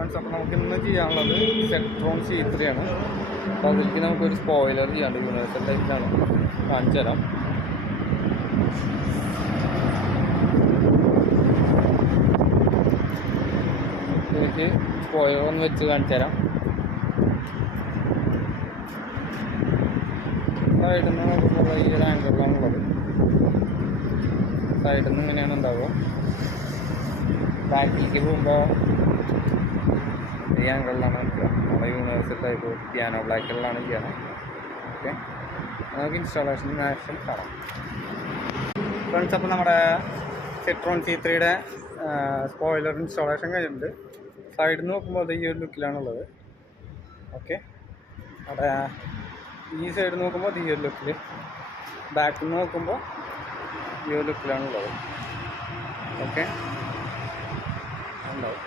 Friends, അപ്പോൾ നമുക്ക് ഇന്ന് ചെയ്യാനുള്ളത് സെട്രോൺ C3 ആണ്. അപ്പോൾ അതിലേക്ക് നമുക്കൊരു സ്പോയിലർ ചെയ്യാണ്ട് യൂണിവേഴ്സൽ ലൈറ്റിലാണ് കാണിച്ചു തരാം. ഇതിലേക്ക് സ്പോയിലർ ഒന്ന് വെച്ച് കാണിച്ചു തരാം. സൈഡിൽ നിന്ന് നോക്കുമ്പോൾ ഈ ഒരു ആംഗിളിലാണുള്ളത്. സൈഡിൽ നിന്ന് ഇങ്ങനെയാണ് ഉണ്ടാവുക. ബാക്കിലേക്ക് പോകുമ്പോൾ ഈ ആംഗിളിലാണ് നിൽക്കുക. നമ്മുടെ യൂണിവേഴ്സൽ ടൈപ്പ് പിയാനോ ബ്ലാക്കിലാണ് ചെയ്യണം. ഓക്കെ, നമുക്ക് ഇൻസ്റ്റാളേഷൻ ആക്ഷൻ കാണാം. ഫ്രണ്ട്സ്, അപ്പോൾ നമ്മുടെ സെട്രോൺ C3യുടെ സ്പോയിലർ ഇൻസ്റ്റാളേഷൻ കഴിഞ്ഞിട്ടുണ്ട്. സൈഡിൽ നിന്ന് നോക്കുമ്പോൾ അത് ഈ ഒരു ലുക്കിലാണുള്ളത്. ഓക്കെ, അവിടെ ഈ സൈഡിൽ നോക്കുമ്പോൾ അത് ഈ ഒരു ലുക്കിൽ, ബാക്കിൽ നിന്ന് നോക്കുമ്പോൾ ഈ ഒരു ലുക്കിലാണുള്ളത്. ഓക്കെ, ഉണ്ടാവും.